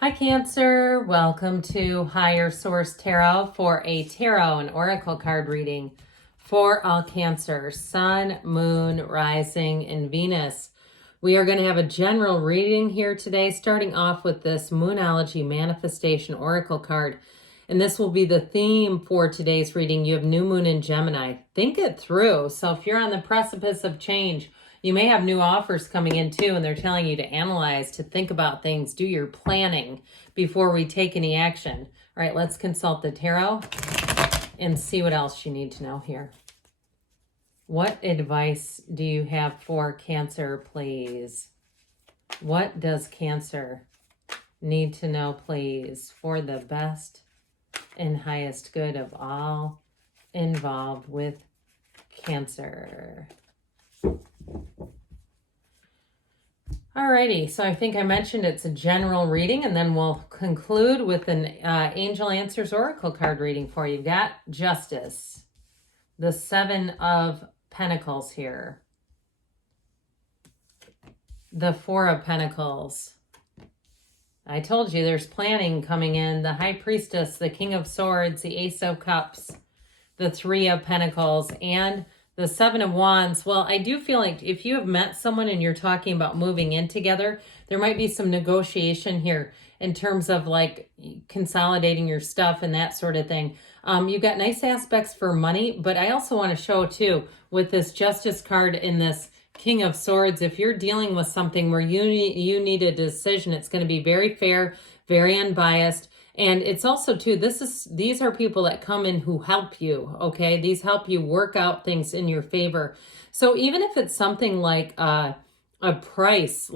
Hi Cancer, welcome to Higher Source Tarot for a tarot and oracle card reading for all Cancer, Sun, Moon, Rising, and Venus. We are going to have a general reading here today, starting off with this Moonology Manifestation Oracle card. And this will be the theme for today's reading. You have New Moon in Gemini. Think it through. So if you're on the precipice of change, you may have new offers coming in too, and they're telling you to analyze, to think about things, do your planning before we take any action. All right, let's consult the tarot and see what else you need to know here. What advice do you have for Cancer, please? What does Cancer need to know, please, for the best and highest good of all involved with Cancer? Alrighty, so I think I mentioned it's a general reading, and then we'll conclude with an Angel Answers Oracle card reading for you. You've got Justice, the Seven of Pentacles here, the Four of Pentacles. I told you there's planning coming in. The High Priestess, the King of Swords, the Ace of Cups, the Three of Pentacles, and the Seven of Wands. Well, I do feel like if you have met someone and you're talking about moving in together, there might be some negotiation here in terms of like consolidating your stuff and that sort of thing. You've got nice aspects for money, but I also want to show too, with this Justice card in this King of Swords, if you're dealing with something where you need a decision, it's going to be very fair, very unbiased. And it's also too, these are people that come in who help you, okay? These help you work out things in your favor. So even if it's something like a price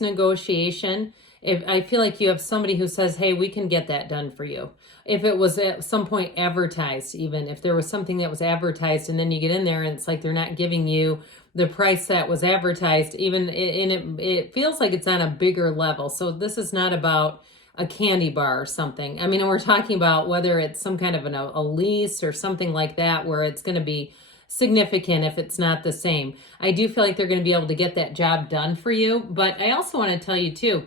negotiation, if I feel like you have somebody who says, hey, we can get that done for you. If it was at some point advertised, even if there was something that was advertised and then you get in there and it's like they're not giving you the price that was advertised, even it feels like it's on a bigger level. So this is not about a candy bar or something. I mean, we're talking about whether it's some kind of a lease or something like that where it's going to be significant if it's not the same. I do feel like they're going to be able to get that job done for you. But I also want to tell you too,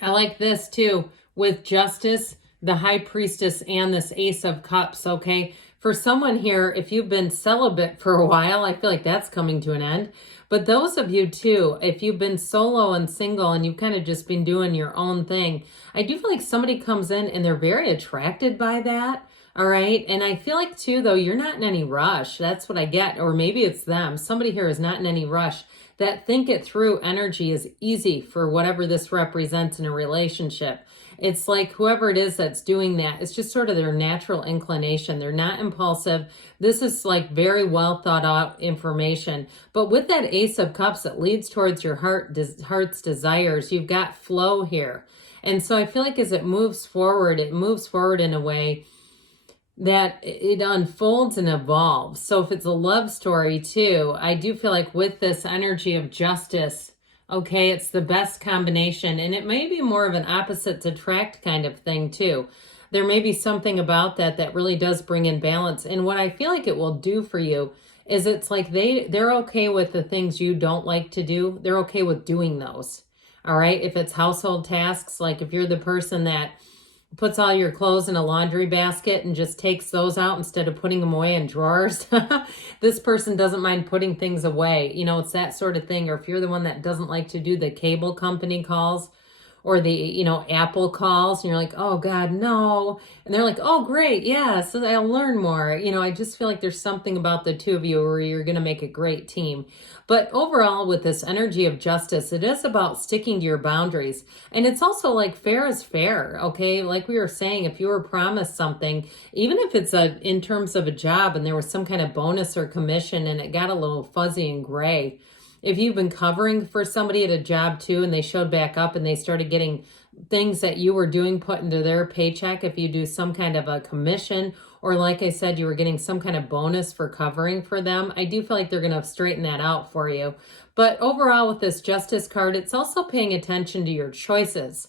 I like this too with Justice, the High Priestess, and this Ace of Cups, okay? For someone here, if you've been celibate for a while, I feel like that's coming to an end. But those of you too, if you've been solo and single and you've kind of just been doing your own thing, I do feel like somebody comes in and they're very attracted by that. All right. And I feel like too, though, you're not in any rush. That's what I get. Or maybe it's them. Somebody here is not in any rush. That think it through energy is easy for whatever this represents in a relationship. It's like whoever it is that's doing that, it's just sort of their natural inclination. They're not impulsive. This is like very well thought out information. But with that Ace of Cups, it leads towards your heart's desires. You've got flow here. And so I feel like as it moves forward in a way that it unfolds and evolves. So if it's a love story too, I do feel like with this energy of Justice, okay, it's the best combination, and it may be more of an opposites attract kind of thing too. There may be something about that really does bring in balance. And what I feel like it will do for you is it's like they're okay with the things you don't like to do. They're okay with doing those. All right. If it's household tasks, like if you're the person that puts all your clothes in a laundry basket and just takes those out instead of putting them away in drawers. This person doesn't mind putting things away. You know, it's that sort of thing. Or if you're the one that doesn't like to do the cable company calls or the, Apple calls, and you're like, oh God, no. And they're like, oh great, yes, I'll learn more. I just feel like there's something about the two of you where you're going to make a great team. But overall, with this energy of Justice, it is about sticking to your boundaries. And it's also like fair is fair, okay? Like we were saying, if you were promised something, even if it's in terms of a job and there was some kind of bonus or commission and it got a little fuzzy and gray, if you've been covering for somebody at a job too and they showed back up and they started getting things that you were doing put into their paycheck, if you do some kind of a commission, or like I said, you were getting some kind of bonus for covering for them, I do feel like they're going to straighten that out for you. But overall with this Justice card, it's also paying attention to your choices.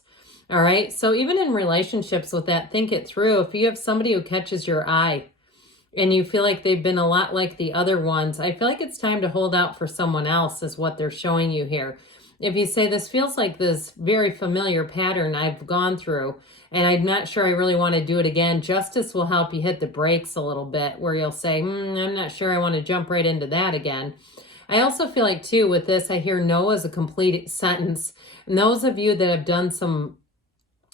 All right. So even in relationships with that, think it through. If you have somebody who catches your eye, and you feel like they've been a lot like the other ones, I feel like it's time to hold out for someone else is what they're showing you here. if you say this feels like this very familiar pattern I've gone through, and I'm not sure I really want to do it again, Justice will help you hit the brakes a little bit, where you'll say, I'm not sure I want to jump right into that again. I also feel like, too, with this, I hear no as a complete sentence. And those of you that have done some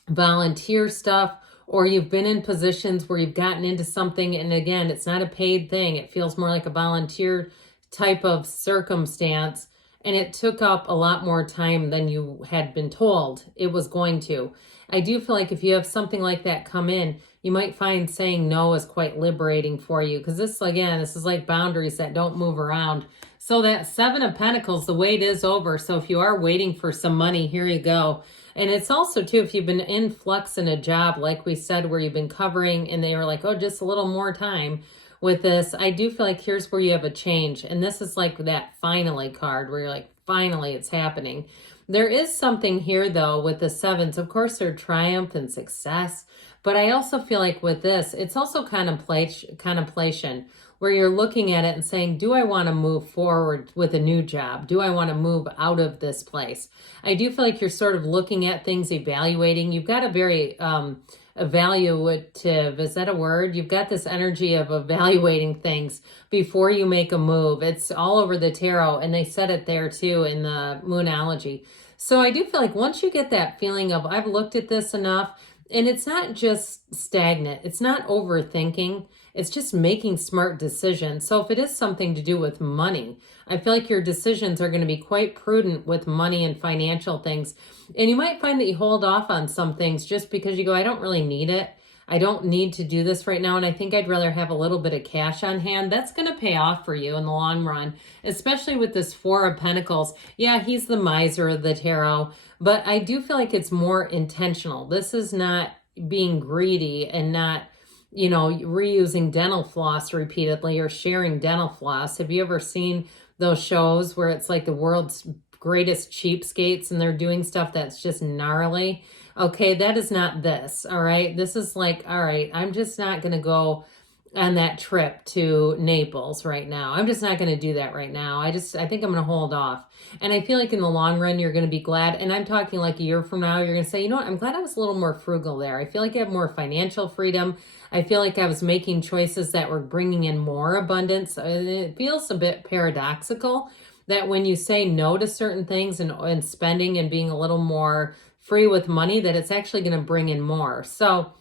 volunteer stuff, or you've been in positions where you've gotten into something, and again, it's not a paid thing. It feels more like a volunteer type of circumstance, and it took up a lot more time than you had been told it was going to. I do feel like if you have something like that come in, you might find saying no is quite liberating for you, because this is like boundaries that don't move around. So that Seven of Pentacles, the wait is over. So if you are waiting for some money, here you go. And it's also, too, if you've been in flux in a job, like we said, where you've been covering and they were like, oh, just a little more time with this, I do feel like here's where you have a change. And this is like that finally card where you're like, finally, it's happening. There is something here, though, with the sevens. Of course, they're triumph and success. But I also feel like with this, it's also contemplation, where you're looking at it and saying, do I want to move forward with a new job? Do I want to move out of this place? I do feel like you're sort of looking at things, evaluating. You've got a very evaluative, is that a word? You've got this energy of evaluating things before you make a move. It's all over the tarot, and they said it there too in the Moonology. So I do feel like once you get that feeling of, I've looked at this enough, and it's not just stagnant, it's not overthinking, it's just making smart decisions. So if it is something to do with money, I feel like your decisions are going to be quite prudent with money and financial things. And you might find that you hold off on some things just because you go, I don't really need it. I don't need to do this right now, and I think I'd rather have a little bit of cash on hand. That's going to pay off for you in the long run, especially with this Four of Pentacles. Yeah, he's the miser of the tarot, but I do feel like it's more intentional. This is not being greedy and not, reusing dental floss repeatedly or sharing dental floss. Have you ever seen those shows where it's like the world's greatest cheapskates and they're doing stuff that's just gnarly? Okay, that is not this, all right? This is like, all right, I'm just not going to go on that trip to Naples right now. I'm just not going to do that right now. I think I'm going to hold off. And I feel like in the long run, you're going to be glad. And I'm talking like a year from now, you're going to say, you know what? I'm glad I was a little more frugal there. I feel like I have more financial freedom. I feel like I was making choices that were bringing in more abundance. It feels a bit paradoxical that when you say no to certain things and spending and being a little more free with money, that it's actually going to bring in more. So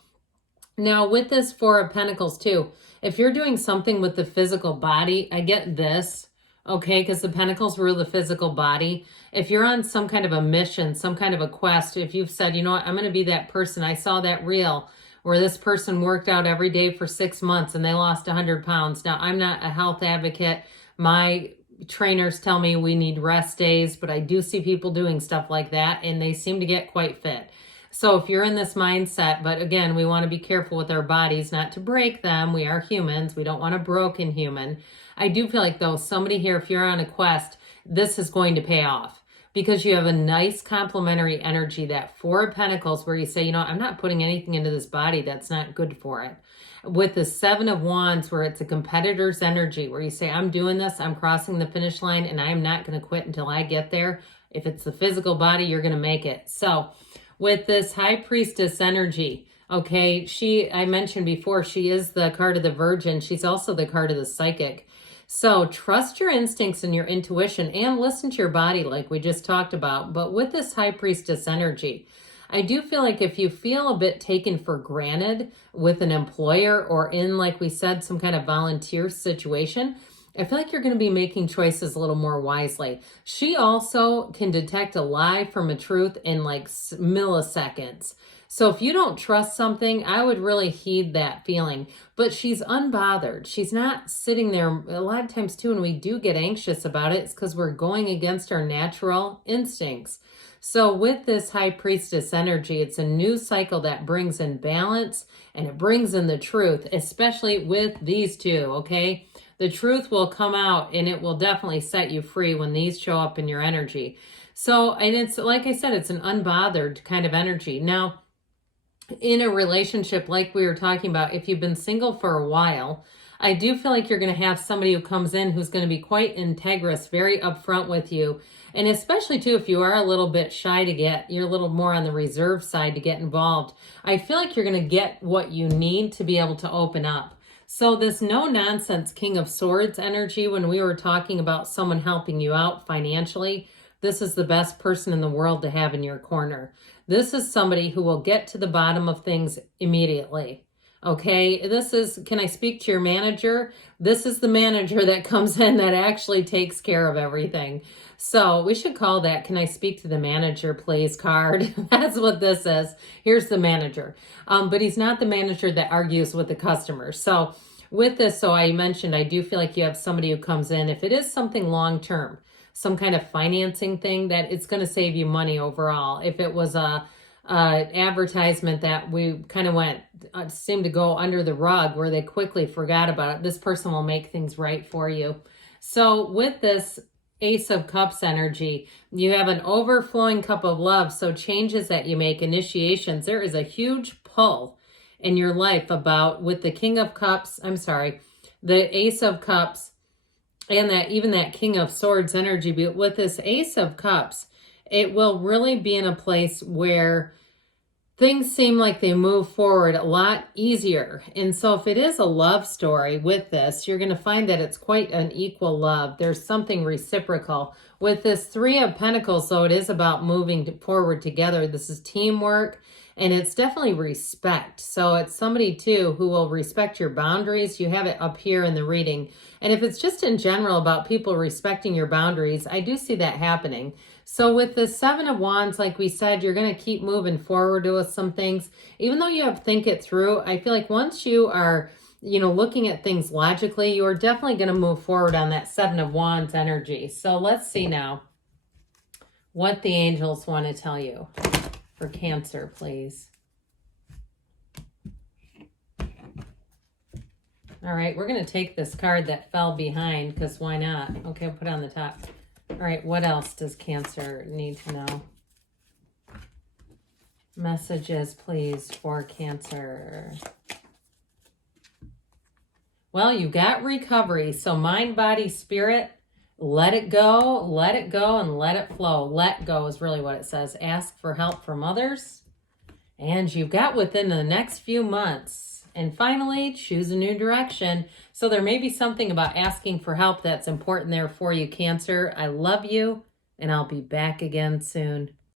now with this Four of Pentacles too, if you're doing something with the physical body, I get this, okay, because the Pentacles rule the physical body. If you're on some kind of a mission, some kind of a quest, if you've said, you know what, I'm going to be that person. I saw that reel where this person worked out every day for 6 months and they lost 100 pounds. Now, I'm not a health advocate. My trainers tell me we need rest days, but I do see people doing stuff like that and they seem to get quite fit. So if you're in this mindset, but again, we want to be careful with our bodies, not to break them. We are humans. We don't want a broken human. I do feel like though, somebody here, if you're on a quest, this is going to pay off because you have a nice complementary energy, that Four of Pentacles, where you say, you know, I'm not putting anything into this body that's not good for it. With the Seven of Wands, where it's a competitor's energy, where you say, I'm doing this, I'm crossing the finish line, and I am not going to quit until I get there. If it's the physical body, you're going to make it. So with this High Priestess energy, okay, I mentioned before, she is the card of the Virgin. She's also the card of the Psychic. So trust your instincts and your intuition and listen to your body like we just talked about. But with this High Priestess energy, I do feel like if you feel a bit taken for granted with an employer or in, like we said, some kind of volunteer situation, I feel like you're going to be making choices a little more wisely. She also can detect a lie from a truth in like milliseconds. So if you don't trust something, I would really heed that feeling. But she's unbothered. She's not sitting there. A lot of times too, when we do get anxious about it, it's because we're going against our natural instincts. So with this High Priestess energy, it's a new cycle that brings in balance and it brings in the truth, especially with these two, okay? The truth will come out and it will definitely set you free when these show up in your energy. So, and it's, like I said, it's an unbothered kind of energy. Now, in a relationship like we were talking about, if you've been single for a while, I do feel like you're going to have somebody who comes in who's going to be quite integrous, very upfront with you. And especially too, if you are a little bit shy to get, you're a little more on the reserve side to get involved. I feel like you're going to get what you need to be able to open up. So this no nonsense King of Swords energy, when we were talking about someone helping you out financially, this is the best person in the world to have in your corner. This is somebody who will get to the bottom of things immediately. Okay, this is, can I speak to your manager? This is the manager that comes in that actually takes care of everything. So we should call that, can I speak to the manager, please, card. That's what this is. Here's the manager. But he's not the manager that argues with the customer. So with this, so I mentioned, I do feel like you have somebody who comes in, if it is something long-term, some kind of financing thing, that it's going to save you money overall. If it was a advertisement that we kind of went, seemed to go under the rug where they quickly forgot about it, this person will make things right for you. So with this Ace of Cups energy, you have an overflowing cup of love. So changes that you make, initiations, there is a huge pull in your life about with the King of Cups, the Ace of Cups, and that even that King of Swords energy. But with this Ace of Cups, it will really be in a place where things seem like they move forward a lot easier. And so if it is a love story with this, you're going to find that it's quite an equal love. There's something reciprocal. With this Three of Pentacles, so it is about moving forward together. This is teamwork, and it's definitely respect. So it's somebody too who will respect your boundaries. You have it up here in the reading. And if it's just in general about people respecting your boundaries, I do see that happening. So with the Seven of Wands, like we said, you're going to keep moving forward with some things. Even though you have to think it through, I feel like once you are, looking at things logically, you are definitely going to move forward on that Seven of Wands energy. So let's see now what the angels want to tell you for Cancer, please. All right, we're going to take this card that fell behind, because why not? Okay, I'll put it on the top. All right, what else does Cancer need to know? Messages, please, for Cancer. Well, you got recovery. So mind, body, spirit, let it go, and let it flow. Let go is really what it says. Ask for help from others. And you've got within the next few months. And finally, choose a new direction. So there may be something about asking for help that's important there for you, Cancer. I love you, and I'll be back again soon.